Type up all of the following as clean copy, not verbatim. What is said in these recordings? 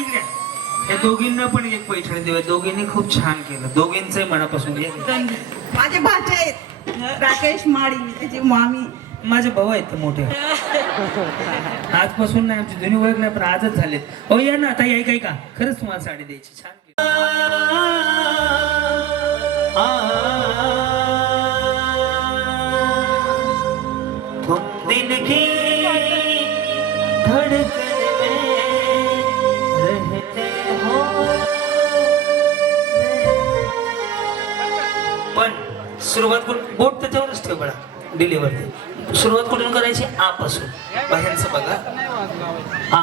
इकडे या दोघींना पण एक पैठणी देऊया. दोघींनी खूप छान केलं. दोघींचंही मनापासून माझे भाचे आहेत राकेश माळी, त्याची मामी. माझे भाऊ आहेत ते मोठे. आजपासून नाही आमची जुनी ओळख नाही पण आजच झालेत. हो या ना ताई, ऐक ऐका, खरंच तुम्हाला साडी द्यायची. छान तुम दिल की धड़कन में रहते हो. पण सुरुवात करून बोट त्याच्यावरच ठेव बळा. डिलिव्हरी सुरुवात कुठून करायची? आपासून. बाहेरचं बघा. हा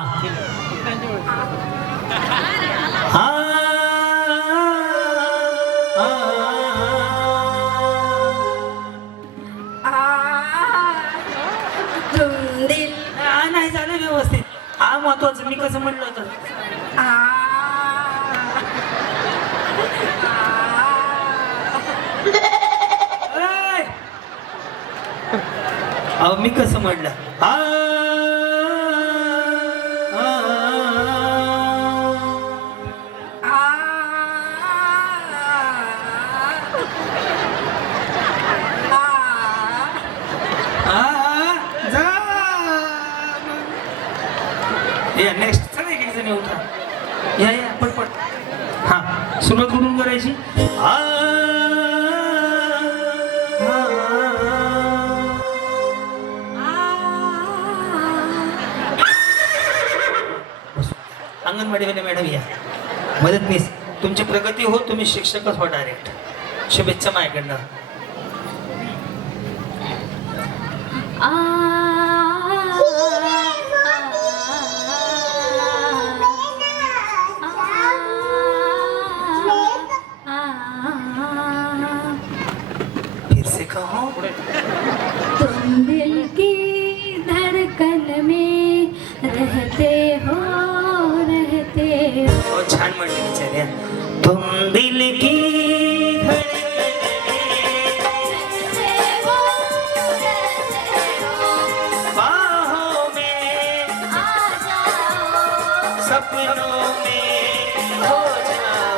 नाही झालं व्यवस्थित. हा महत्वाचं. मी कसं म्हणलं होतं मी कसं म्हटलं. नेक्स्ट चला एक जण उठा. या या पटपट. हा सुरुवात कुठून करायची? अंगणवाडी मॅडम या. मदतनीस तुमची प्रगती हो. तुम्ही शिक्षकच हो डायरेक्ट. शुभेच्छा माझ्याकडनं. फिर से कहो. तुम दिल की धड़कन में रहते हो, रहते हो. छान म्हणले बिचाऱ्या. तुम दिल की धड़कन में बाहों में आ जाओ, सपनों में हो जाओ.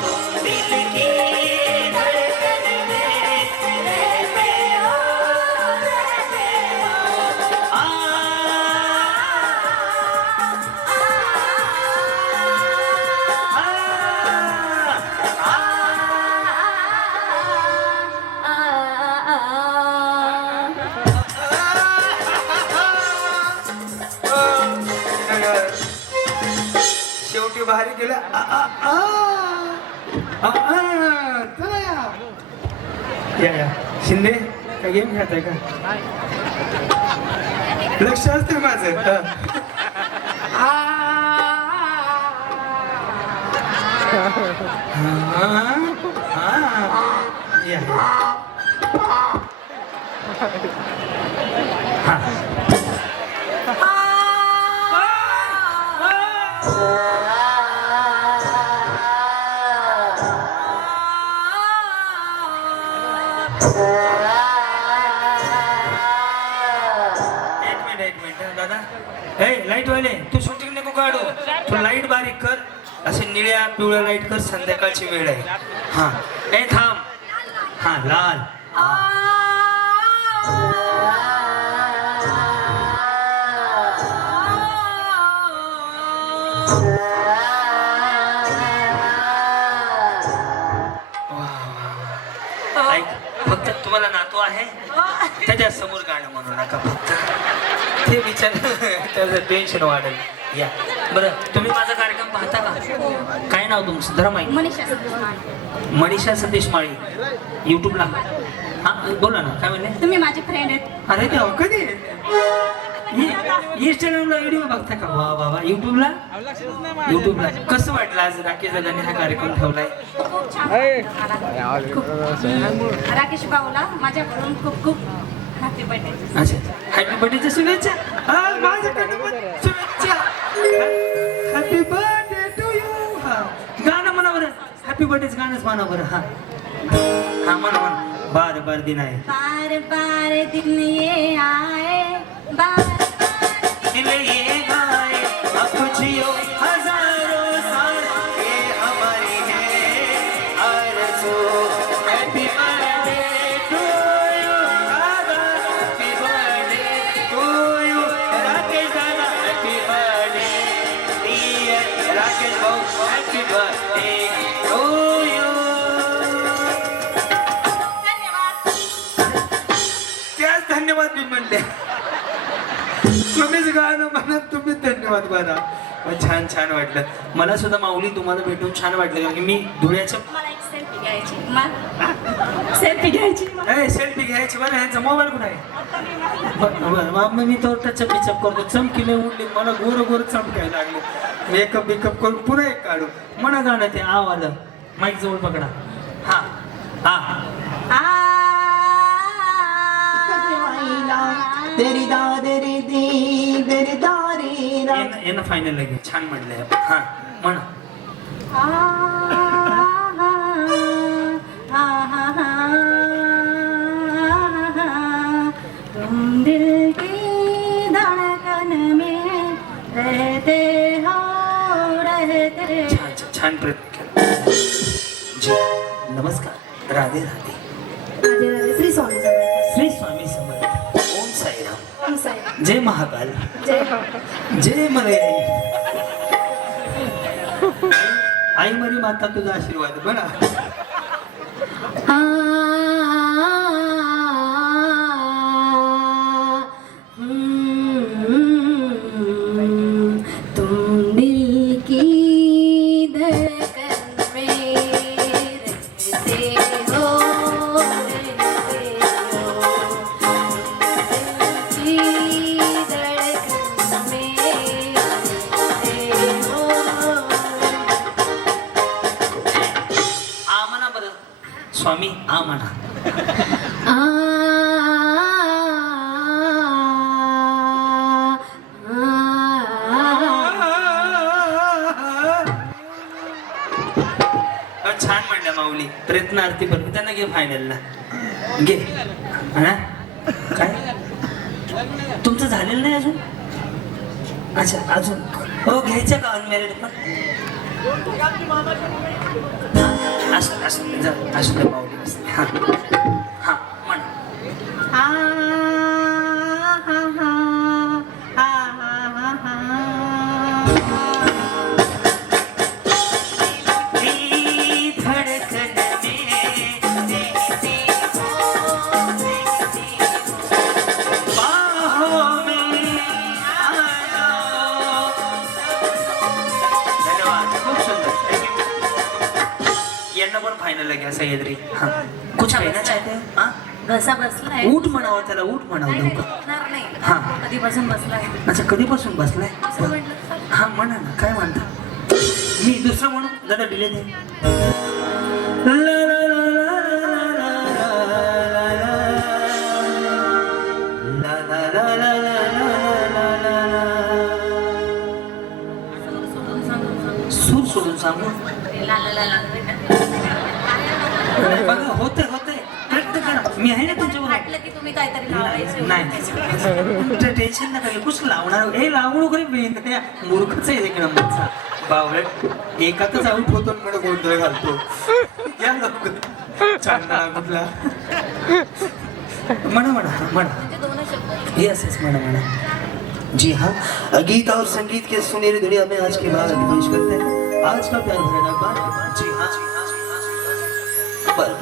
तुम दिल की धड़कन में रहते हो, रहते हो. शेवटी भारी केलं. चला या. शिंदे काय गेम खेळताय का? लक्ष असते माझं. एक मिनिट दादा. लाईट वाले तू शूटिंग नको काढू. तू लाईट बारीक कर. असे निळ्या पिवळ्या लाईट कर. संध्याकाळची वेळ आहे. हा थांब. हा लाल. ऐक फक्त तुम्हाला नातू आहे त्याच्या समोर गाणं म्हणू नका फक्त. ते विचार त्याचं टेन्शन वाढेल. या बरं तुम्ही माझा कार्यक्रम पाहता का? काय नाव तुमचं? जरा माहिती. मनीषा सतीश माळी. युट्यूबला. हा बोला ना. काय म्हणले? तुम्ही माझे फ्रेंड आहेत. अरे देवा कधी? इंस्टाग्रामला व्हिडिओ बघता का? वा वा वा. युट्यूबला कसं वाटलं आज राकेश दादांनी हा कार्यक्रम ठेवलाय? खूप छान. राकेश भाऊला माझ्याकडून खूप खूप हॅपी बर्थडे. अच्छा हॅपी बर्थडेच्या शुभेच्छा. माझ्याकडून शुभेच्छा. Happy birthday to you. हा गाणं म्हणा बरं. हॅपी बर्थडेच गाणंच म्हणा बरं. हा हा म्हणा म्हणा. बार बार दिन आहे. बार बार दिन ये आए, बार बार दिल ये गाए अब जियो हजार तुम्हीच गाणं म्हणत तुम्हीच धन्यवाद म्हणा. छान छान वाटलं मला सुद्धा. माऊली तुम्हाला भेटून छान वाटलं कारण की मी धुळ्याच्या मला एक सेल्फी घ्यायची मग सेल्फी घ्यायची मग. सेल्फी घ्यायची बरं. यांचा मोबाईल कुठे आहे? मग मी तो टचअप बिचअप करतो. चमकीने उडली मला गोर गोर चमकायला लागले. मेकअप बिकअप करून पुन्हा एक काढू म्हणा गाणं ते आव आलं. माईक जवळ पकडा. हा हा तेरी दादरी दी तेरी दारी यांना फायनल लगे छान म्हणलंय. हा म्हणा. तुम दिल की धड़कन में रहते हो रहते. छान छान प्रयत्न केला. जी नमस्कार. राधे राधे. श्री स्वामी समर्थ. श्री स्वामी समर्थ. ओम साईराम. ओम साईराम. जय महाकाल. जय जय मलयाई. आई मरी माता तुझा आशीर्वाद म्हणा. तुम दिल की धड़कन में रहते हो रहते हो. दिल की धड़कन में रहते हो. आ म्हणा बरं. स्वामी आ म्हणा. छान म्हणल्या माऊली. प्रयत्नार्थी पण त्यांना घे फायनलला घे. हा काय तुमचं झालेलं नाही अजून? अच्छा अजून हो घ्यायचं का अनमॅरिड पण? असं असं असं माऊली. हा हा म्हण. फाइनल घ्या सह्याद्री. हा कुछ कहना चाहते हो? हा घसा बसलाय. ऊट म्हणावं त्याला. ऊट म्हणावं नाही, लवकर. उठणार नाही. हा. कधीपासून बसलाय. अच्छा कधीपासून बसलाय? असं म्हटलं तर. हा म्हणा ना काय म्हणता. मी दुसरं म्हणू दादा डिले दे. ला ला ला ला ला ला ला ला. सूर सोडून सांगू. ला ला ला ला. बघा होते होते प्रयत्न करा. मी आहे ना तुमच्यावर. वाटलं की तुम्ही काहीतरी लावायचं. नाही टेन्शन नका घेऊ. कुछ लावणार हे लावू नको रे. मूर्खच आहे एक नंबरचा बावळे. एकातच आऊट होतो म्हणून गोंधळ घालतो. या लवकर चांगला कुठला म्हणा म्हणा म्हणा. म्हणजे दोनच शब्द. यस यस म्हणा म्हणा. जी हाँ गीत और संगीत के सुनहरी दुनिया में आज के बाद पेश करते हैं आज का प्यार भरा डाक. जी हाँ बल.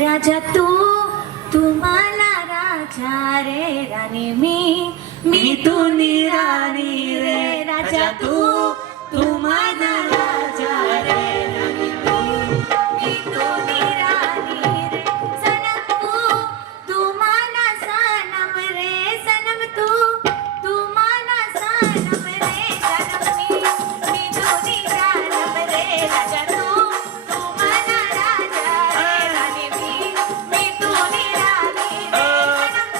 राजा तू मला राजा रे राणी मी तू राणी रे. राजा तू मला राजा रे राणी मी तू राणी रे. सनम तू मला सनम रे. सनम तू मला सनम रे. सनम मी तू रानम रे. राजा तू मला राजा रे राणी मी तू राणी रे. सनम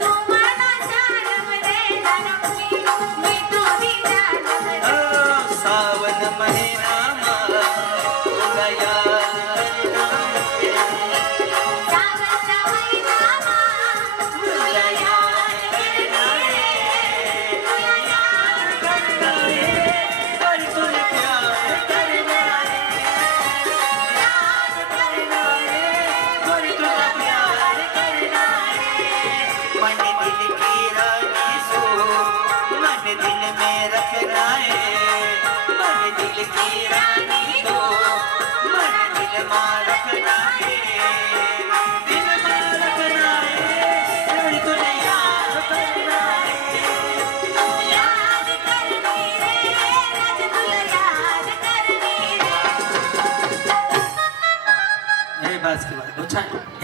तू मला सनम रे. सनम मी तू रानम रे. सावन महिना तुला याद सावनचा महिना तुला याद करणारे. तुला याद करणारे. और तुला प्यार करणारे. याद करणारे. और तुला प्यार करणारे. मन दिल की रानी सो मन दिल में रखना है. मन दिल की रानी को मन दिल में रखना है. दिल में रखना है. और तुला याद करना है.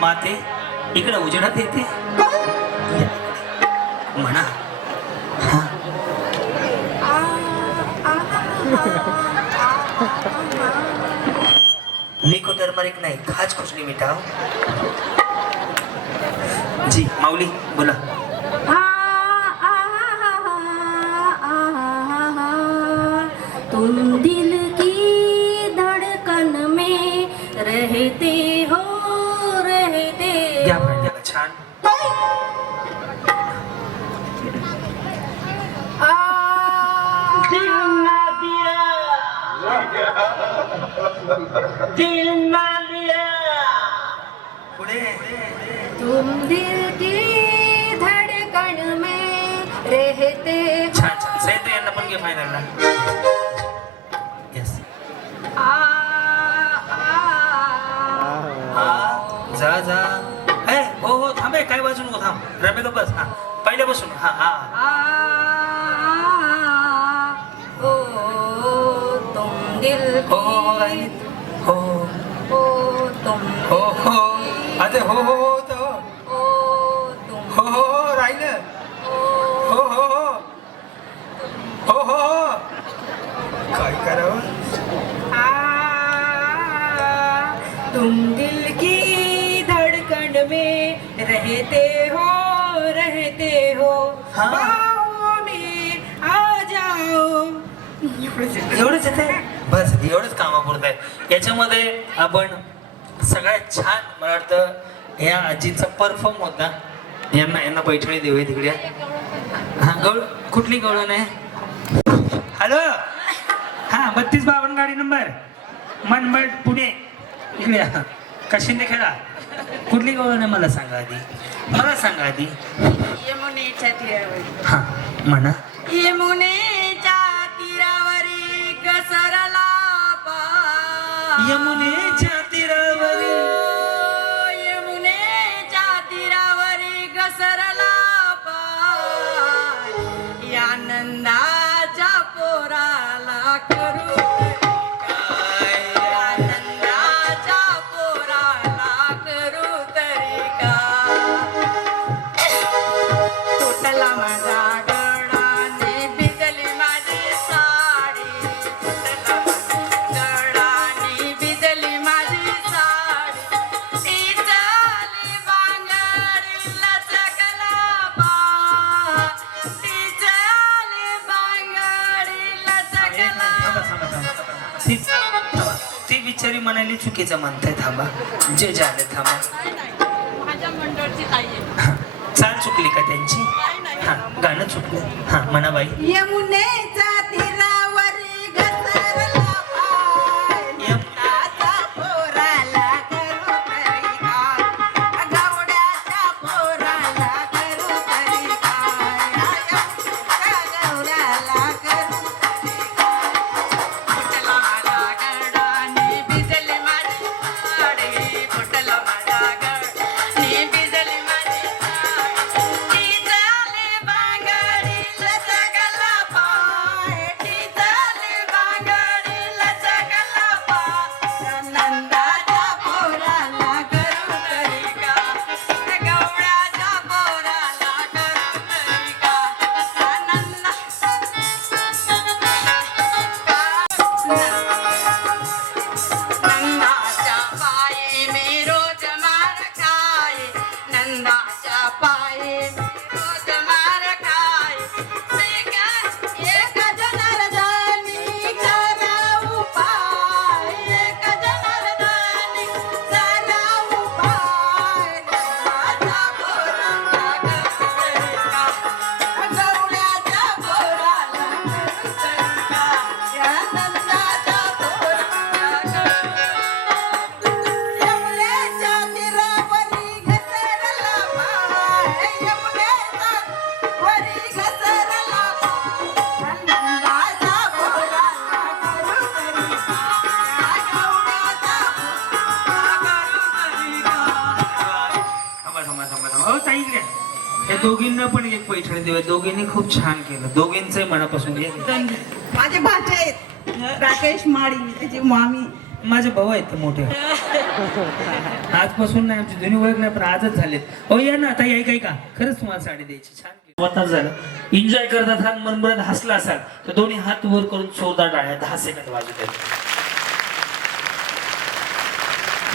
माते इकडे उजेडात येते या. म्हणा हा. निको टर्मरिक नाही खाज खुशली मिठाव. जी माऊली बोला. तुम दिल की धड़कन में रहते हो रहते घ्या हो. म्हणा त्याला छान. दिल ना दिया दिल ना दिया. पुढे तुम दिल की धड़कन में रहते हो. छान छान. सहित यांना पण घे फायनलला. येस. जा जा. ए हो हो थांबे काय वाजू नको थांब. रमे का बस. हा पहिल्यापासून. हा हा ओ तुम दिल हो हो हो राहिली. हो ओ तुम हो हो आता हो हो हो तर हो ओ तुम हो हो हो राहिलं. हो हो हो हो हो हो. काय करावं. तुम दिल की धड़कन में रहते हो हाँ. बाहों में आ जाओ. एवढंच येते बस. एवढंच कामापुरतं आहे. याच्यामध्ये आपण सगळ्यात छान मला वाटतं या आजीचा परफॉर्म होता. यांना पैठणी देऊया तिकडे. हा गवळ कुठली गवळण आहे. हॅलो हा 3252 गाडी नंबर मनमड पुणे इकडे या. कशिंदे खेळा. कुठली गवळण आहे मला सांगा आधी. मला सांगा आधी. यमुनेच्या तीरावर हा म्हणा. यमुनेच्या तीरावरी घसरला पाय. यमुनेच्या तीरावरी यमुनेच्या तीरावरी घसरला पाय. या नंदाच्या पोराला करू काय. या नंदाच्या पोराला करू तरी काय. तुटला माझा गडाने भिजली माझी साडी. तुटला गडाने भिजली माझी साडी. ती चाली बांगडी लचकला पाय. ती चाली बांगडी लचकला. ती बिचारी म्हणाली चुकीचं म्हणताय. थांबा जे झालं थांबा. माझ्या मंडळची ताई आहे. हा, चाल चुकली का त्यांची. हा गाणं चुकलं. हा म्हणा बाई. यमुनेच्या तीरावरी घसरला पाय. नंदाच्या पोराला करू तरी काय. गवड्याच्या पोराला करू तरी काय. गवड्याला करू तरी काय. फुटला माझा गडाने भिजली माझी साडी. फुटला माझा गडाने भिजली माझी साडी. ती झाली बांगडी लचकला पाय. ती झाली बांगडी लचकला पाय. नंदाच्या पोराला करू तरी काय. गवळ्याच्या पोराला करू तरी काय. नंदाच्या पायी मी रोज मार खाय. नंदाच्या पायी मी रोज मार खाय. एक जनार्दनी करा उपाय. एक जनार्दनी करा उपाय. नंदाच्या पोराला करू तरी काय. गवळ्याच्या पोराला करू तरी काय. या नंदाच्या पोराला यमुनेच्या तीरावरी घसरला पाय. यमुनेच्या वरी घसरला पाय. नंदाच्या पोराला करू तरी काय. गवळ्याच्या पोराला करू तरी काय. थांबा थांबा थांबा थांबा. हो ताई इकडे. या दोघींना पण एक पैठणी देऊया. दोघींनी खूप छान केलं. दोघींचंही मनापासून एक. माझे भाचे आहेत राकेश माळी त्याची मामी. माझे भाऊ आहेत ते मोठे. आजपासून नाही, आमची जुनी ओळख नाही, पण आजच झालेत. हो या ना ताई, ऐकाय का, खरंच तुम्हाला साडी द्यायची. छान वातावरण झालं, एन्जॉय करत असाल, मनभरत हसला असाल तर दोन्ही हात वर करून जोरदार टाळ्या 10 सेकंद वाजू द्या.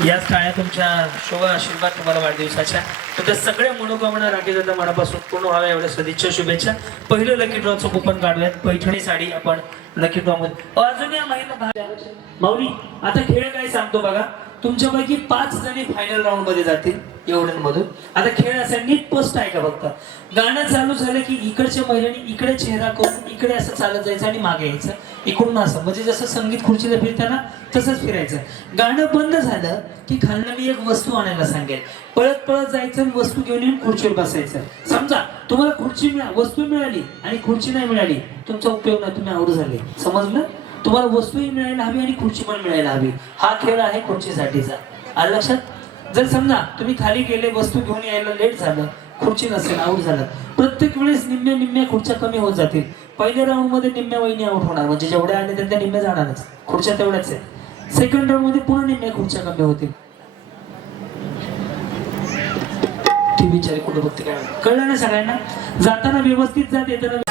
याच टाळ्या तुमच्या शुभ आशीर्वाद तुम्हाला वाढदिवसाच्या, तुमच्या सगळ्या मनोकामना राखीदादा मनापासून पूर्ण व्हाव्या एवढ्या सदिच्छा शुभेच्छा. पहिलं लकी ड्रॉचं कुपन काढूयात. पैठणी साडी आपण लकी ड्रॉ मध्ये अजून या महिना माऊली. आता खेळ काय सांगतो बघा, तुमच्यापैकी 5 जणी फायनल राऊंड मध्ये जातील एवढ्यांमधून. आता खेळ असा नीट पोस्ट आहे का फक्त, गाणं चालू झालं की इकडच्या महिलांनी इकडे चेहरा करून इकडे असं चालत जायचं आणि मागे यायचं, इकडून असं, म्हणजे जसं संगीत खुर्चीला फिरताना तसंच फिरायचं. गाणं बंद झालं की खालनं मी एक वस्तू आणायला सांगेल, पळत पळत जायचं आणि वस्तू घेऊन येऊन खुर्चीवर बसायचं. समजा तुम्हाला वस्तू मिळाली आणि खुर्ची नाही मिळाली, तुमचा उपयोग नाही, तुम्ही आउट झाले. समजलं? तुम्हाला वस्तूही मिळायला हवी आणि खुर्ची पण मिळायला हवी. हा खेळ आहे खुर्चीसाठीचा. आलं लक्षात? जर समजा तुम्ही खाली गेले, वस्तू घेऊन यायला लेट झालं, खुर्ची नसेल, आउट झालं, प्रत्येक वेळेस निम्म्या खुर्च्या कमी होत जातील. पहिल्या राऊंड मध्ये निम्म्या वहिनी आउट होणार, म्हणजे जेवढ्या आले त्या निम्म्या जाणारच, खुर्च्या तेवढ्याच आहे. सेकंड राऊंड मध्ये पुन्हा निम्म्या खुर्च्या कमी होतील. ती बिचारी कुठं बघते काय, कळलं ना सगळ्यांना? जाताना व्यवस्थित जात, येताना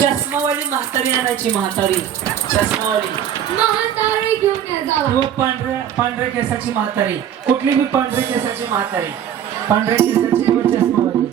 चष्मावाली म्हातारी आणायची. म्हातारी चष्मावाली म्हातारी घेऊन या जावा. किंवा पांढऱ्या केसाची म्हातारी, कुठली बी पांढऱ्या केसाची म्हातारी, पांढऱ्या केसाची किंवा चष्मावाली.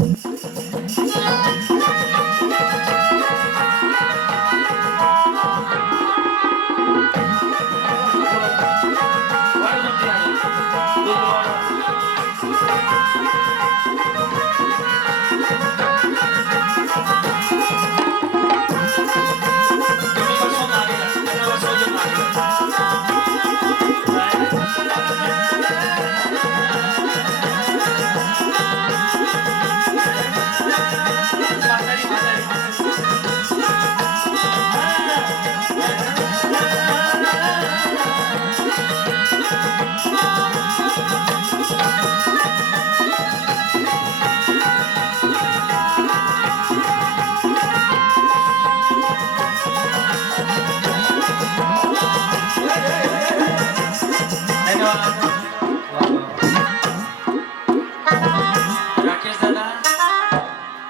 राकेश दादा,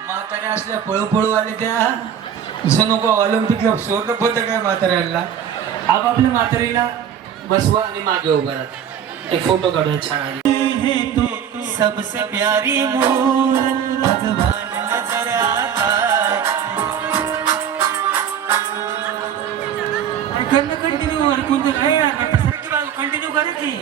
म्हाताऱ्या असल्या पळू आले त्या नको ऑलिम्पिकला स्वर्ण पदक आहे म्हाताऱ्यांना. आपापल्या म्हातारीला बसवा आणि मागे उभा राहा, एक फोटो काढूया छान. है तो सबसे प्यारी मोर भगवान नजर आता है. कंटिन्यू कोणतं काय कंटिन्यू करा की.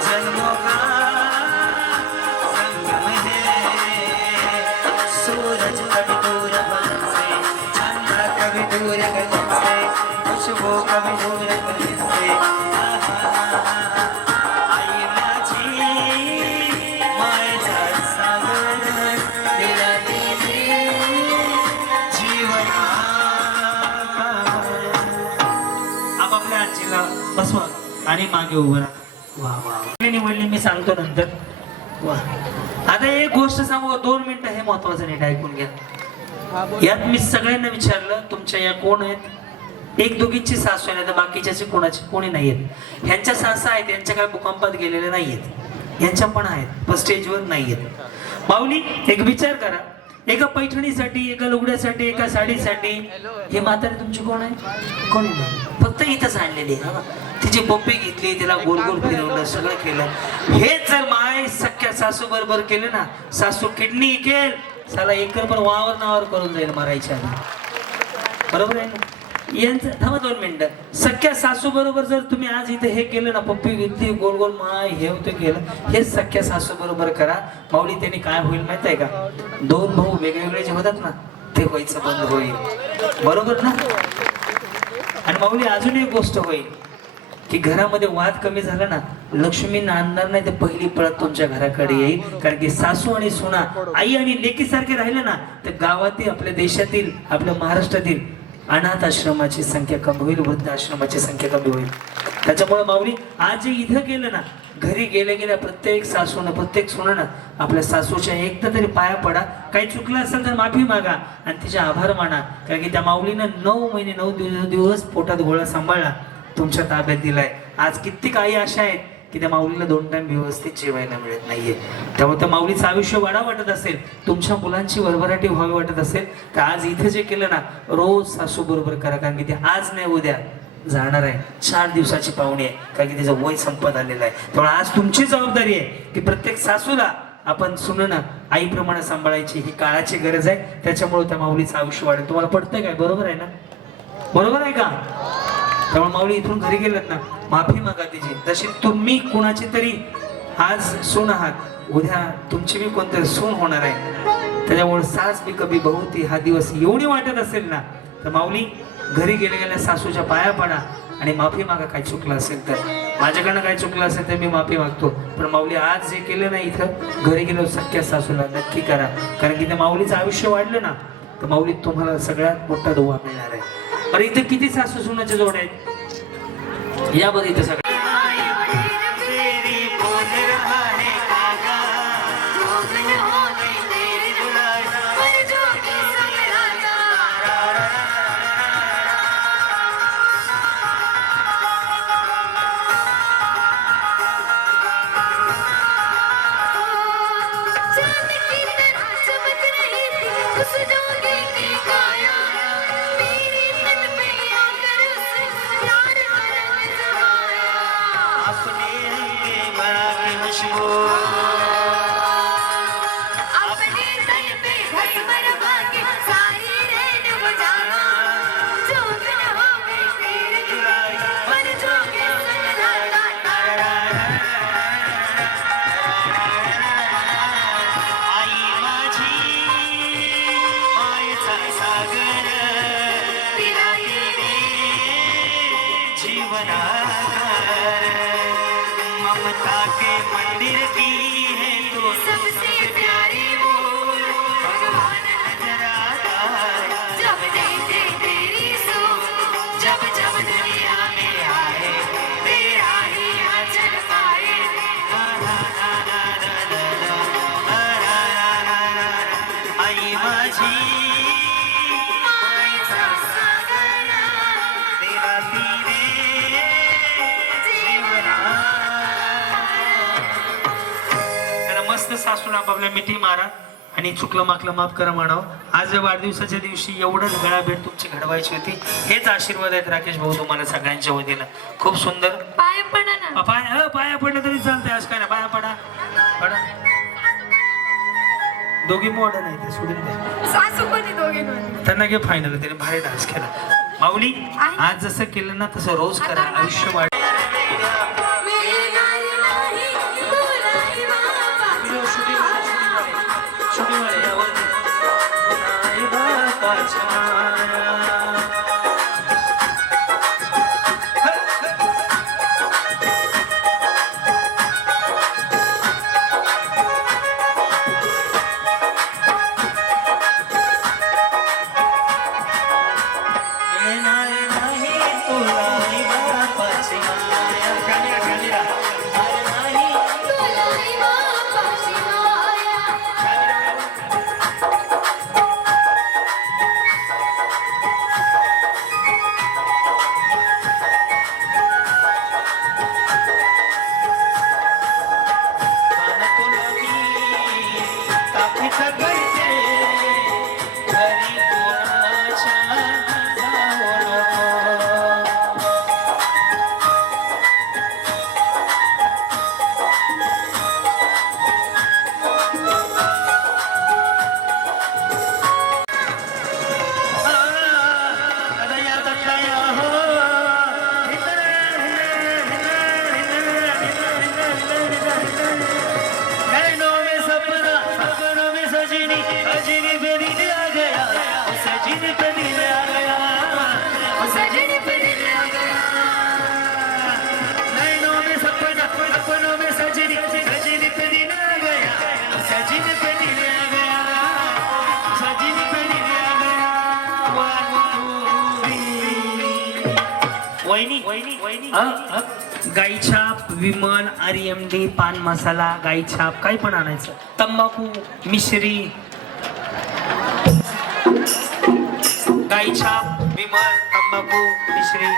जन्मों का संगम है. असावी दूर कधीचे. आई माझी मायेचा सागर तिला दिली जीवना. आपापल्या आजीला बसवा आणि मागे उभं राहा. वा वा निवडली मी सांगतो नंतर. वा आता एक गोष्ट सांगू 2 मिनिटं हे महत्वाचं नीट ऐकून घ्या. यात मी सगळ्यांना विचारलं तुमच्या या कोण आहेत. एक दोघींची सासू आहे तर बाकीच्याची कोणाची कोणी नाही आहेत. ह्यांच्या सासा आहेत यांच्या काय भूकंपात गेलेल्या नाही आहेत. यांच्या पण आहेत पण स्टेजवर नाही आहेत. माऊली एक विचार करा एका पैठणीसाठी एका लुगड्यासाठी एका साडीसाठी हे म्हातारी तुमची कोण आहे. कोणी नाही फक्त इथंच आणलेली आहे. तिची पप्पी घेतली तिला गोल गोल फिरवलं सगळं केलं. हेच जर माय सख्या सासू बरोबर केलं ना सासू किडनी केल साला एकर पण वावर नावर करून जाईल मारायच्या आधी. बरोबर आहे ना. यांचं थांबा 2 मिनिटं. सख्या सासू बरोबर जर तुम्ही आज इथे हे केलं ना पप्पी घेतली गोल गोल माय हे होतं केलं हेच सख्या सासू बरोबर करा. माऊली त्यांनी काय होईल माहित आहे का 2 भाऊ वेगवेगळे जे होतात ना ते व्हायचं बंद होईल. बरोबर ना. आणि माऊली अजून एक गोष्ट होईल की घरामध्ये वाद कमी झाला ना लक्ष्मी नांदणार नाही तर पहिली पळत तुमच्या घराकडे येईल. कारण की सासू आणि सुना आई आणि लेकी सारखे राहिले ना तर गावातील आपल्या देशातील आपल्या महाराष्ट्रातील अनाथ आश्रमाची संख्या कमी होईल. वृद्ध आश्रमाची संख्या कमी होईल. त्याच्यामुळे माऊली आज जे इथं गेलं ना घरी गेल्या गेल्या प्रत्येक सासूनं प्रत्येक सुनानं आपल्या सासूच्या एकदा तरी पाया पडा. काही चुकलं असेल तर माफी मागा आणि तिचे आभार माना. कारण की त्या माऊलीनं 9 महिने 9 दिवस पोटात गोळा सांभाळला तुमच्या ताब्यात दिलाय. आज कित्येक आई अशा आहेत की त्या माऊलीला 2 टाइम व्यवस्थित जेवायला मिळत नाहीये. त्यामुळे त्या माऊलीचं आयुष्य वाढा वाटत असेल तुमच्या मुलांची भरभराटी व्हावी वाटत असेल तर आज इथे जे केलं ना रोज सासू बरोबर करा. कारण की ते आज नाही उद्या जाणार आहे. 4 दिवसाची पाहुणी आहे कारण की त्याचं वय संपत आलेलं आहे. त्यामुळे आज तुमची जबाबदारी आहे की प्रत्येक सासूला आपण सुनणं आईप्रमाणे सांभाळायची ही काळाची गरज आहे. त्याच्यामुळे त्या माऊलीचं आयुष्य वाढेल. तुम्हाला पडतंय काय. बरोबर आहे ना. बरोबर आहे का. त्यामुळे माऊली इथून घरी गेलात ना माफी मागा तिची. जशी तुम्ही कुणाची तरी आज सून आहात उद्या तुमची बी कोणतरी सून होणार आहे. त्याच्यामुळे सास बी कभी बहुती हा दिवस एवढी वाटत असेल ना तर माऊली घरी गेल्या गेल्या सासूच्या पाया पडा आणि माफी मागा काय चुकलं असेल तर. माझ्याकडनं काय चुकलं असेल तर मी माफी मागतो. पण माऊली आज जे केलं ना इथं घरी गेलो सख्या सासूला नक्की करा. कारण की त्या माऊलीचं आयुष्य वाढलं ना तर माऊलीत तुम्हाला सगळ्यात मोठा दुवा मिळणार आहे. अरे इथे किती सासू सुनाचे जोड आहेत या बघ इथं सगळं. ममता के मंदिर की है तो सबसे प्यारी वो भगवान नजर आता है जब देखे तेरी सोच जब जब दुनिया में आए तेरा ही आंचल पाए. आई माझी मायेचा सागर तेरा तीरे मस्त सासूला आपापल्या मिठी मारा आणि चुकलं माकलं माफ करा म्हणावं. आज वाढदिवसाच्या दिवशी एवढंच गळाभेट तुमची घडवायची होती. हेच आशीर्वाद आहेत राकेश भाऊ तुम्हाला सगळ्यांच्या वतीनं. खूप सुंदर पाया पडा ना. पाया पडलं तरी चालतंय. आज काय ना पाया पडा पडा. दोघी मॉडर्न आहे ते सोडून द्या. सासू कोणी दोघे त्यांना घे फायनल त्याने भारी डान्स केला. माऊली आज जसं केलं ना तसं रोज करा. आयुष्य वाढ वहिनी गाई छाप, विमल, RMD, पान मसाला, गाई छाप काही पण आणायचं. तंबाखू, मिश्री, गाई छाप, विमल, तंबाखू, मिश्री.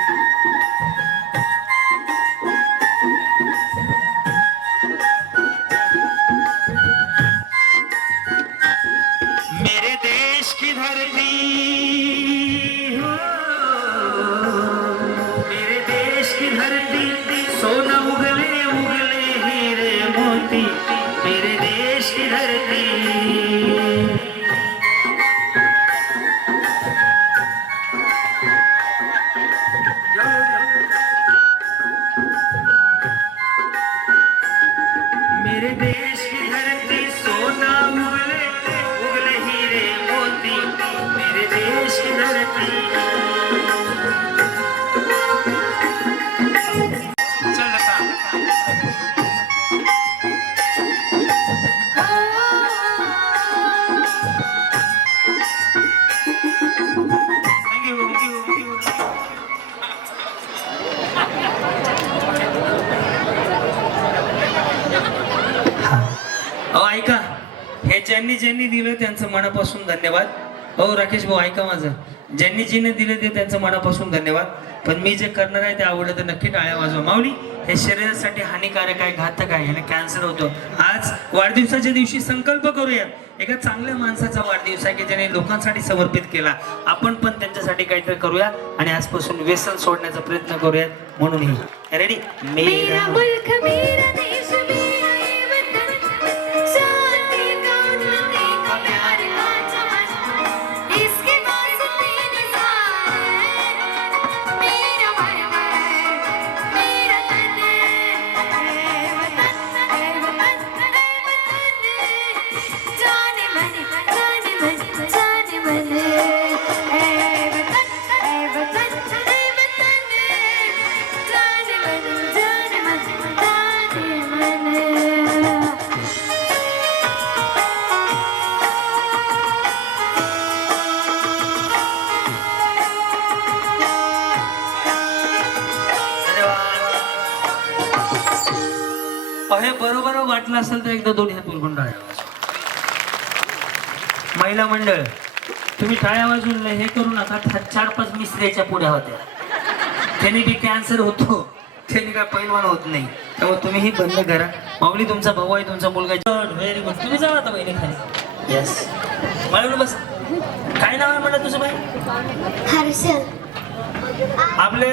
मेरे देश की धरती, हो, मेरे देश की धरती, सोना उगले उगले हीरे मोती, मेरे देश की धरती. मेरे देश की धरती, सोना उगले उगले हीरे मोती, मेरे देश की धरती. चल आता. Thank you. अहो ऐका, हे ज्यांनी दिलं त्यांचं मनापासून धन्यवाद. हो राकेश भाऊ ऐका माझं, ज्यांनी दिलं ते त्यांचं मनापासून धन्यवाद. पण मी जे करणार आहे ते आवडलं तर नक्की टाळ्या वाजवा. माऊली, हे शरीरासाठी हानिकारक आहे, घातक आहे, याला कॅन्सर होतो. आज वाढदिवसाच्या दिवशी संकल्प करूयात, एका चांगल्या माणसाचा वाढदिवस आहे की ज्याने लोकांसाठी समर्पित केला. आपण पण त्यांच्यासाठी काहीतरी करूया आणि आजपासून व्यसन सोडण्याचा प्रयत्न करूयात. म्हणून ही रेडी. मेरा मुल्क मेरा देश मेरा ये वतन, शांति का उन्नति का प्यार का चमन, इसके वास्ते निसार है मेरा मन है, मेरा तन है वतन, है वतन, है वतन, जाने मन, जाने मन, जाने मन, है वतन, है वतन, है वतन, जाने मन, जाने मन, जाने मन. हे बरोबर वाटलं असेल तर एकदा दोन्ही हात उलगून टाळ्या वाजवा. महिला मंडळ, तुम्ही टाळ्या वाजवून हे करू नका. 4-5 मिस्त्रीच्या पुढ्या होत्या, त्यांनी बी कॅन्सर होतो, त्यांनी काय पैलवान होत नाही. त्यामुळे तुम्ही ही बंद करा. माऊली तुमचा भाऊ आहे, तुमचा मुलगा. Very good. तुम्ही जावा आता बहिणी खाली. येस मला बस. काय नाव आहे म्हणलं तुझं बाई? हर्षल. आपले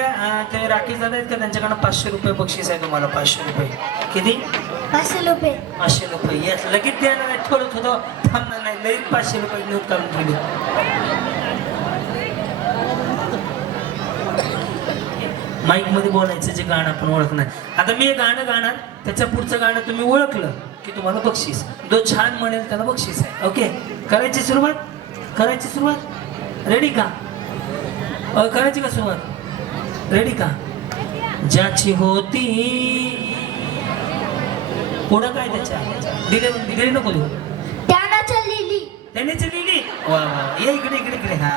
ते राकेश दादा आहेत का, त्यांच्याकडनं 500 रुपये बक्षीस आहे तुम्हाला. 500 रुपये. किती? 500 रुपये. 500 रुपये. येस लगेच द्यायला नाही, थोडं थोडं थांबणार नाही. लगेच 500 रुपये नोट काढून ठेवली. माईक मध्ये बोलायचं जे गाणं आपण ओळखणार. आता मी हे गाणं गाणार, त्याच्या पुढचं गाणं तुम्ही ओळखलं की तुम्हाला बक्षीस. जो छान म्हणेल त्याला बक्षीस आहे. ओके, करायची सुरुवात. रेडी का? करायची का सुरुवात? रेडी का? ज्याची होती पुढं काय त्याच्या दिले नको देऊ. त्यानं लिहिली. त्याने लिहिली. वा वा, ये इकडे. हा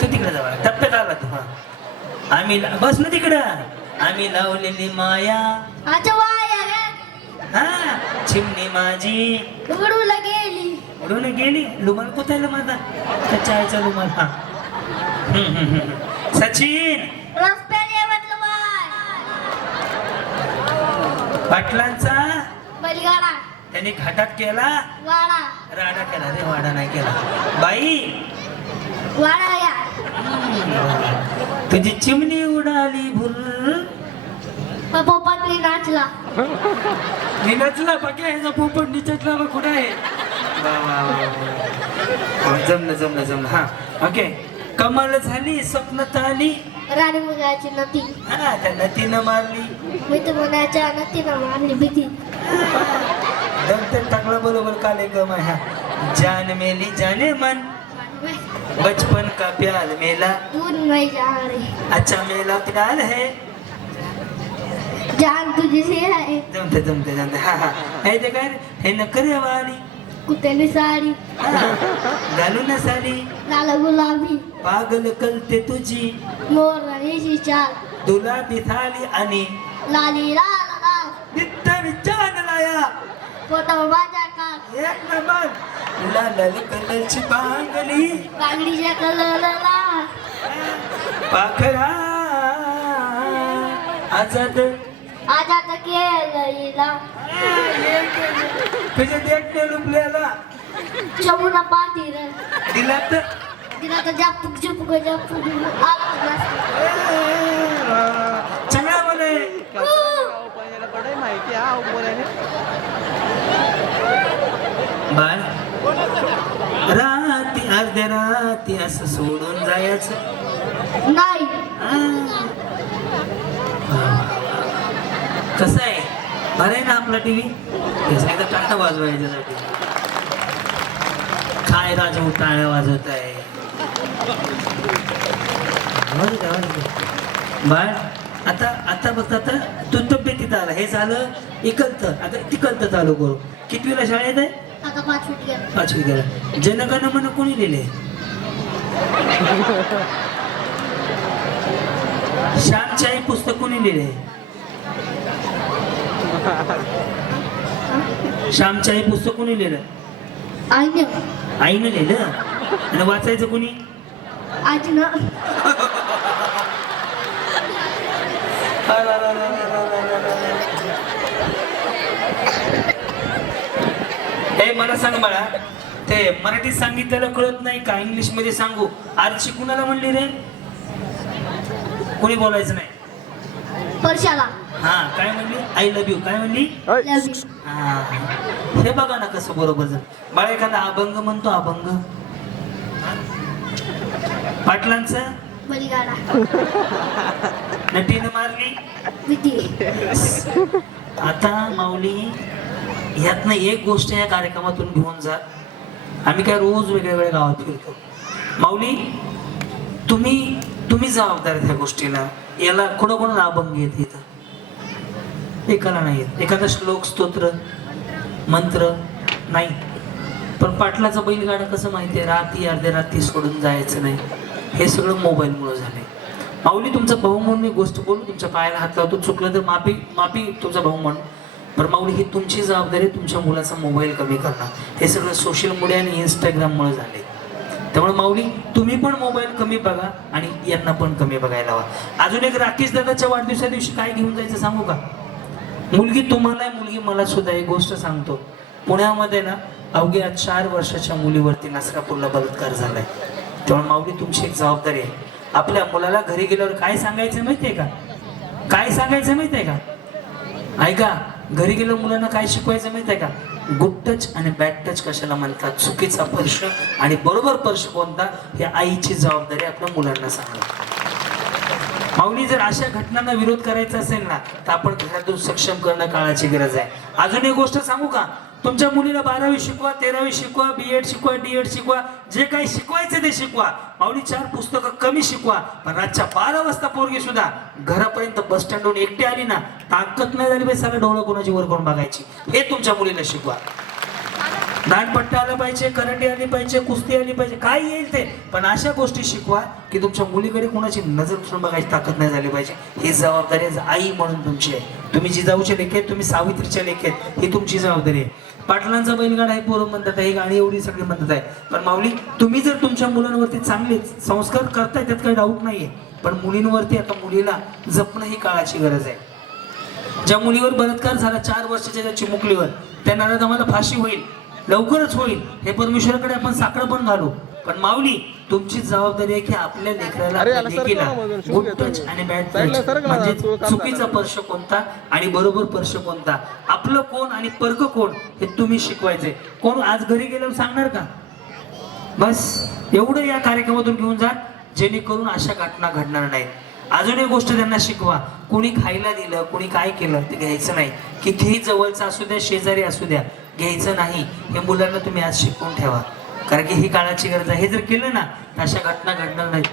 तू तिकडे जावा, टप्प्यात आला तू. हा आम्ही बस ना तिकडं. आम्ही लावलेली माया, अच्छा वाया रे. हा चिमणी माझी उडून गेली. लुमान कुठायला माझा? त्याच्या आईचा लुमान. हा सचिन रस्त्याने म्हटलं बाय. पाटलांचा बैलगाडा. त्यांनी घाटात केला वाडा. राडा केला रे, वाडा नाही केला. बाई वाडा या. तुझी चिमणी उडाली भुर. पोपट नाचला. निघाचला बाकी ह्याचा पोपट निचटला बघ कुठं आहे. जमलं. हा ओके. कमाल झाली, स्वप्नात आली राणी मुगाची नदी. हा, त्या नदीनं मारली. मित्रमनाच्या नदीनं मारली भीती. दंत टाकला बरोबर काले गम. हा जान मेली जाने मन, बचपन का प्यार मेला. दूर नहीं जा रही. अच्छा मेला प्यार है. जान तुझसे है. जमते. हा हे ते काय हे नकरे वाली कुत्याने साडी. घालून साली. लाल गुलाबी. पागल कलते तुझी मोर राणीची चाल. तुला दिसाली आणि लाली लाल लाल नित्त विचारलाया फोटो माझ्या का एक नंबर तुला लाल कलरची बांगली बांगडीच्या कलरला पाखरा आजाद आजात केलंला तुझ्या देखणे लुबल्याला चमुना पातीर दिला तर तिला तर जापूक जुपूक आला चांगला म्हणे बाळ राती अर्ध्या राती असं सोडून जायचं नाही कसं आहे बरं आहे ना आपला टीव्ही एकदा टाटा वाजवायच्यासाठी काय राजा टाळ्या वाजवत आहे बाळ आता आता बघता आता तू तब्येतीत आला हे झालं इकलत आता तिकलत चालू करू कितवीला शाळेत आहे आता 5 गेला 5वी गेला जनगण मन कोणी लिहिले श्यामच्याही पुस्तक कोणी लिहिले श्यामच्याही पुस्तक कोणी लिहिलं आईने आईनं लिहिलं आणि वाचायचं कोणी आजीनं हे मला सांग बाळा ते मराठीत सांगितलेलं कळत नाही का इंग्लिश मध्ये सांगू आरची कुणाला म्हणली रे कोणी बोलायचं नाही परशाला हा काय म्हणली आय लव्ह यू काय म्हणली लव यू हा हे बघा ना कसं बरोबर जर बाळा एखादा अभंग म्हणतो अभंग पाटलांचं बलिगाडा नटीनं मारली विधी आता माऊली ह्यातनं एक गोष्ट या कार्यक्रमातून घेऊन जा आम्ही काय रोज वेगळ्या वेगळ्या गावात फिरतो माऊली तुम्ही जबाबदार त्या गोष्टीला याला कोणाकोणाला अभंग येत इथं एकाला नाही येत एखादा श्लोक स्तोत्र मंत्र नाही पण पाटलाचा बैलगाडा कसं माहितीये रात्री अर्ध्या रात्री सोडून जायचं नाही हे सगळं मोबाईलमुळे झालंय माऊली तुमचा भाऊ म्हणून मी गोष्ट बोलून तुमच्या पायाला हात लावतो चुकलं तर माफी तुमचा भाऊ म्हणून पण माऊली ही तुमची जबाबदारी तुमच्या मुलाचा मोबाईल कमी करणं हे सगळं सोशल मीडिया आणि इंस्टाग्राममुळे झाले त्यामुळे माऊली तुम्ही पण मोबाईल कमी बघा आणि यांना पण कमी बघायला हवा अजून एक राकेश दादाच्या वाढदिवसा दिवशी काय घेऊन जायचं सांगू का मुलगी तुम्हाला आहे मुलगी मला सुद्धा एक गोष्ट सांगतो पुण्यामध्ये ना अवघ्या 4 वर्षाच्या मुलीवरती नसरापूरला बलात्कार झालाय त्यामुळे माऊली तुमची एक जबाबदारी आहे आपल्या मुलाला घरी गेल्यावर काय सांगायचं माहितीये का काय सांगायचं माहितीये का ऐका घरी गेल्यावर मुलांना काय शिकवायचं माहितीये का गुड टच आणि बॅड टच कशाला म्हणतात चुकीचा स्पर्श आणि बरोबर स्पर्श कोणता हे आईची जबाबदारी आपल्या मुलांना सांगणं माऊली जर अशा घटनांना विरोध करायचा असेल ना तर आपण घरातून सक्षम करणं काळाची गरज आहे अजून एक गोष्ट सांगू का तुमच्या मुलीला 12वी शिकवा 13वी शिकवा B.Ed शिकवा D.Ed शिकवा जे काही शिकवायचं ते शिकवा माऊली 4 पुस्तकं कमी शिकवा पण रातच्या 12 वाजता पोरगी सुद्धा घरापर्यंत बस स्टँडवरून एकटी आली ना ताकद नाही झाली पाहिजे सारा डोळं कोणाची वर करून बघायची हे तुमच्या मुलीला शिकवा दांडपट्टा आला पाहिजे कराटे आली पाहिजे कुस्ती आली पाहिजे काय येईल ते पण अशा गोष्टी शिकवा की तुमच्या मुलीकडे कोणाची नजर ठेवून बघायची ताकद नाही झाली पाहिजे ही जबाबदारी आई म्हणून तुमची आहे तुम्ही जिजाऊचे लेख आहेत तुम्ही सावित्रीच्या लेख आहेत ही तुमची जबाबदारी आहे पाटलांचा बैलगाडा आहे पोरं म्हणतात ही गाणी एवढी सगळी म्हणतात आहे पण माऊली तुम्ही जर तुमच्या मुलांवरती चांगले संस्कार करताय त्यात काही डाऊट नाहीये पण मुलींवरती आता मुलीला जपणं ही काळाची गरज आहे ज्या मुलीवर बलात्कार झाला 4 वर्षाच्या त्या चिमुकलीवर त्या नादात आम्हाला फाशी होईल लवकरच होईल हे परमेश्वराकडे आपण साखर पण घालू पण माऊली तुमची जबाबदारी आहे की आपल्या लेकराला गुड टच आणि बॅड टच म्हणजे चुकीचा स्पर्श कोणता आणि बरोबर स्पर्श कोणता आपलं कोण आणि परक कोण हे तुम्ही शिकवायचे कोण आज घरी गेल्यावर सांगणार का बस एवढं या कार्यक्रमातून घेऊन जा जेणेकरून अशा घटना घडणार नाहीत अजून एक गोष्ट त्यांना शिकवा कोणी खायला दिलं कोणी काय केलं ते घ्यायचं नाही कितीही जवळचं असू द्या शेजारी असू द्या घ्यायचं नाही हे मुलांना तुम्ही आज शिकवून ठेवा कारण की ही काळाची गरज आहे हे जर केलं ना तर अशा घटना घडणार नाहीत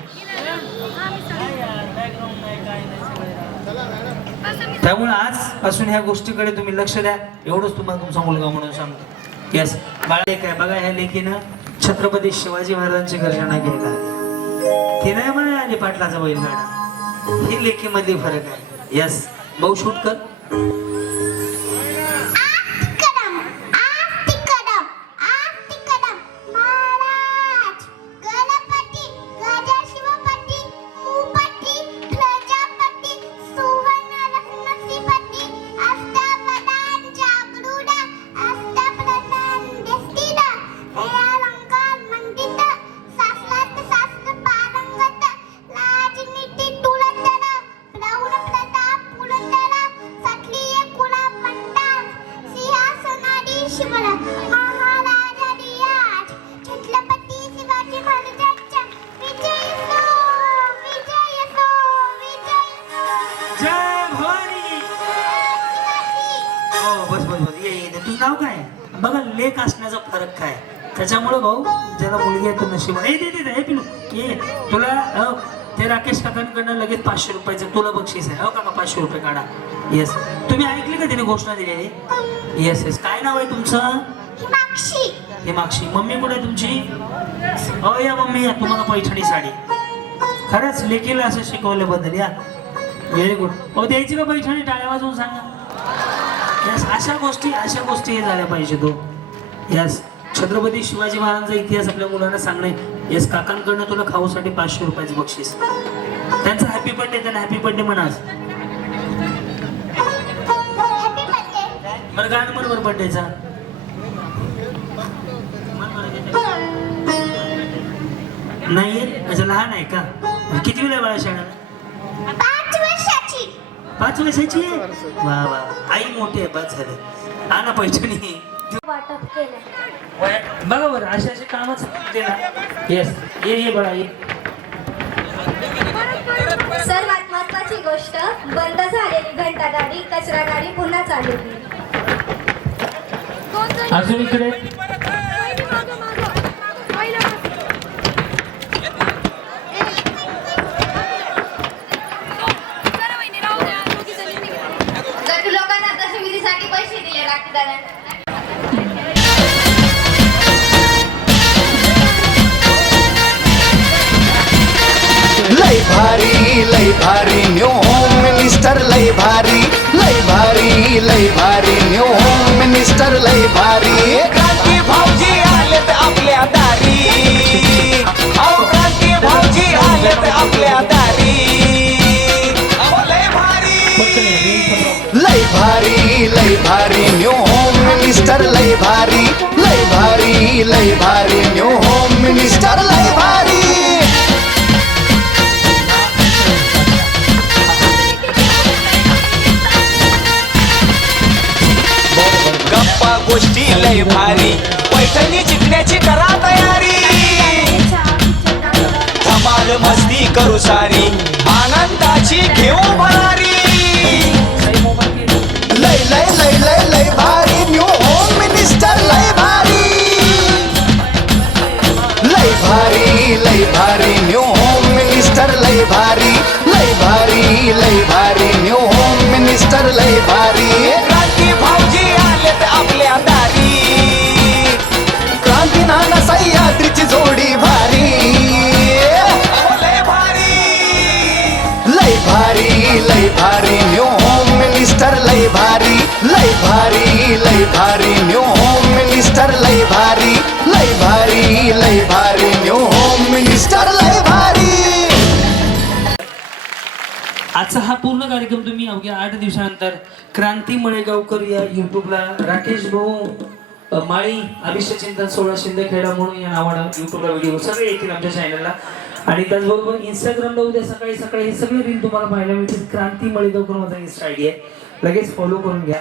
त्यामुळे आजपासून ह्या गोष्टीकडे तुम्ही लक्ष द्या एवढंच तुम्हाला तुमचा मुलगा म्हणून सांगतो यस बाळा काय बघा ह्या लेखीनं छत्रपती शिवाजी महाराजांची गर्जना घ्यायला ती नाही म्हणाली पाटलाचा बैलगाडा ही लेखीमधली फरक आहे. यस भाऊ शूट कर. कदम आस्ती कदम महाराज गणपती गजशिवपती भूपती प्रजापती सुवर्ण रत्नसिपती अष्टप्रधान जागरूडा अष्टप्रधान देस्तिदा अलंकार मंडित शास्त्रार्थ शास्त्र पारंगत राजनीती तुलंदर प्रौढ प्रताप पुरंदर सत्लीय कुला पंडाल सिंहासनाधीश्वर महाराजाधिराज छत्रपती शिवाजी महाराजांच्या विजय असो विजय असो विजय असो. जय भवानी. हो बस बस बस ये ये तुझं नाव काय? बघा लेख असण्याचा फरक काय. त्याच्यामुळे भाऊ ज्याला मुलगी आहे तो नशिबान. ए दे दे दे, हे पिलू ये तुला ते राकेश काकांकडनं लगेच 500 रुपयाचं तुला बक्षीस आहे. हो काका 500 रुपये काढा. येस तुम्ही ऐकली का त्याने घोषणा दिलेली? Yes yes. काय नाव आहे तुमचं? हिमाक्षी हे मागशी. मम्मी कुठे आहे तुमची? हो या मम्मी या. तुम्हाला पैठणी साडी. खरंच लेकीला असं शिकवल्याबद्दल या व्हेरी गुड. हो द्यायची का पैठणी? टाळ्या वाजवून सांगा. यस अशा गोष्टी हे झाल्या पाहिजे तो. यस छत्रपती शिवाजी महाराजांचा इतिहास आपल्या मुलांना सांगणे. यस काकांकडनं तुला खाऊसाठी 500 रुपयाचं बक्षीस. त्यांचा हॅपी बर्थडे. त्यांना हॅपी बर्थडे म्हणा. Happy birthday. बरं गाणं म्हण बरं बर्थडेचा. नाही अच्छा लहान आहे का? किती वेळ आहे बाळा शाळा? 5 वर्षाची. 5 वर्षाची आहे. वा वा आई मोठी आहे. बस झालं. आणा पैठणी. वाटप केलं. बघा बरं असे असे कामच ते ना. येस ये बघा ये. सर्वात महत्वाची गोष्ट बंद झालेली घंटा गाडी कचरा गाडी पुन्हा चालवली. अजून इकडे गटू लोकांना दशविधीसाठी पैसे दिले राखीदारांना. लय भारी न्यू होम मिनिस्टर लय भारी न्यू होम मिनिस्टर लय भारी. क्रांती भाऊजी आलेत आपल्या दारी. अहो क्रांती भाऊजी आलेत आपल्या दारी. अहो लय भारी न्यू होम मिनिस्टर लय भारी न्यू होम मिनिस्टर लय भारी. गप्पा गोष्टी लय भारी पैठणी जिंकण्याची करा तयारी. धमाल मस्ती करू सारी आनंदाची घेऊ भरारी. लय भारी न्यू होम मिनिस्टर लय भारी. लय भारी न्यू होम मिनिस्टर लय भारी न्यू होम मिनिस्टर लय भारी. क्रांती भाऊजी आलेत आपल्या दारी. क्रांती नाना सह्याद्रीची जोडी भारी. लय भारी न्यू होम मिनिस्टर लय भारी न्यू होम मिनिस्टर लय भारी न्यू होम मिनिस्टर लय भारी. आजचा हा पूर्ण कार्यक्रम तुम्ही अवघ्या 8 दिवसानंतर क्रांती मळेगावकर या युट्यूबला राकेश भाऊ माळी अभिषेक चिंतन 16 शिंदेखेडा म्हणून या नावानं युट्यूबला व्हिडिओ सगळे येतील आमच्या चॅनलला. आणि त्याचबरोबर इंस्टाग्रामला उद्या सकाळी हे सगळे रील तुम्हाला पाहायला मिळतील. क्रांती मळेगावकर माझा इन्स्टा आयडी आहे. लगेच फॉलो करून घ्या.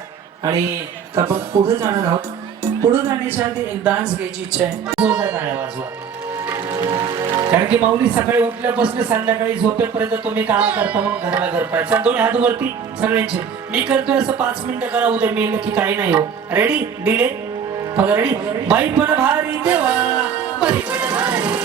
आणि आपण पुढे जाणार आहोत. पुढे जाण्याच्या आधी एक डान्स घ्यायची इच्छा आहे. टाळ्या वाजवा. कारण की माऊली सकाळी उठल्यापासून संध्याकाळी झोपेपर्यंत तुम्ही काम करता म्हणून घराला घर पाहिजे. दोन्ही हात वरती सगळ्यांचे. मी करतोय असं 5 मिनिटं करा. उद्या मी की काही नाही हो. रेडी डिले बघा. रेडी बाई पण भारी देवा बाई पण भारी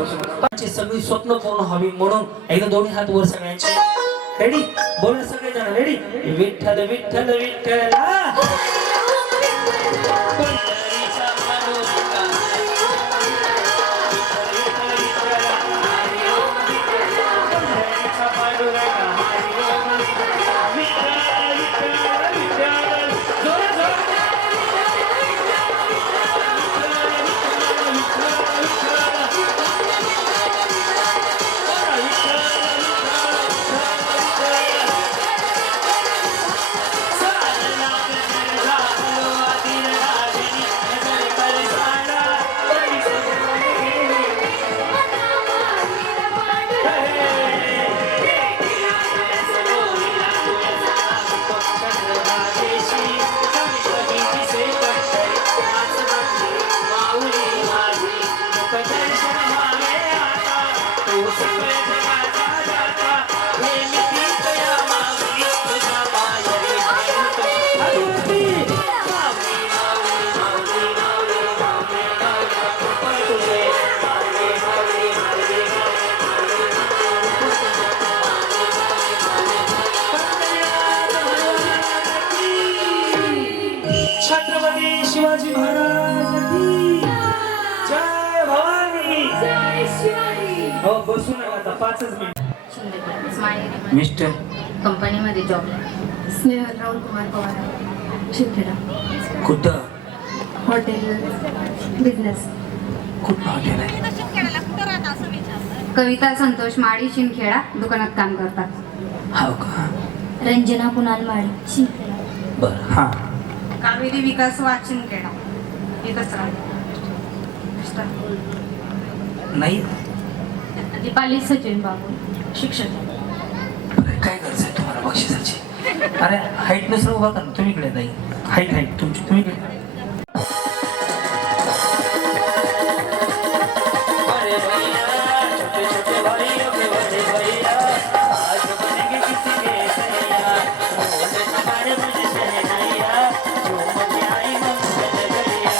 आमची सगळी स्वप्न पूर्ण व्हावी म्हणून एकदा दोन्ही हात वर सगळ्यांचे रेडी बोला सगळेजण रेडी विठ्ठल विठ्ठल विठ्ठला पंढरीचा पांडुरंगा. पंढरीचा पांडुरंगा. विठ्ठल, विठ्ठल, विठ्ठल. जोरात, जोरात. छत्रपती शिवाजी महाराज की जय भवानी. हो बसू नका आता 5च मिनिट. मिस्टर कंपनीमध्ये जॉब स्नेहल राहुल कुमार पवार शिंदखेडा कुठं हॉटेल बिझनेस कुठं हॉटेल आहे कविता संतोष माळी शिंदखेडा दुकानात काम करतात. हो का रंजना कुणाल माळी शिंदखेडा बरं हां कावेरी विकास वाद शिंदखेडा एकच नाही दीपाली सचिन बाबू शिक्षक अरे काय गरज आहे तुम्हाला बक्षिसाची अरे हाईट नसलं उभा कर तुम्ही इकडे नाही हाईट हाईट तुमची तुम्ही इकडे अरे भैया छोटे छोटे भाइयों के बड़े भैया आज बनेंगे किसी के सैया बोले तुम्हारे मुझे शहनाइया जो मुझे आई मंगल गरिया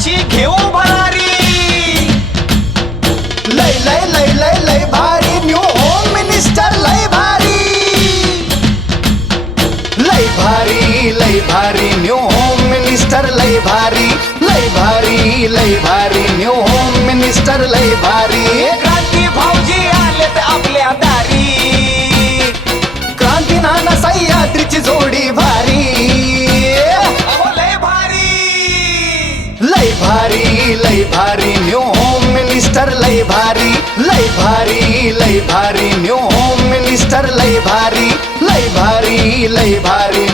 देशाची घेऊ भरारी लय लय लय लय लय भारी न्यू होम मिनिस्टर लय भारी लय भारी लय भारी न्यू होम मिनिस्टर लय भारी लय भारी लय भारी न्यू होम मिनिस्टर लय भारी क्रांती भाऊजी आलेत आपल्या दारी क्रांती नाना सह्याद्रीची जोडी भारी अहो, लय भारी लय भारी लय भारी न्यू होम मिनिस्टर लय भारी लय भारी लय भारी न्यू होम मिनिस्टर लय भारी लय भारी लय भारी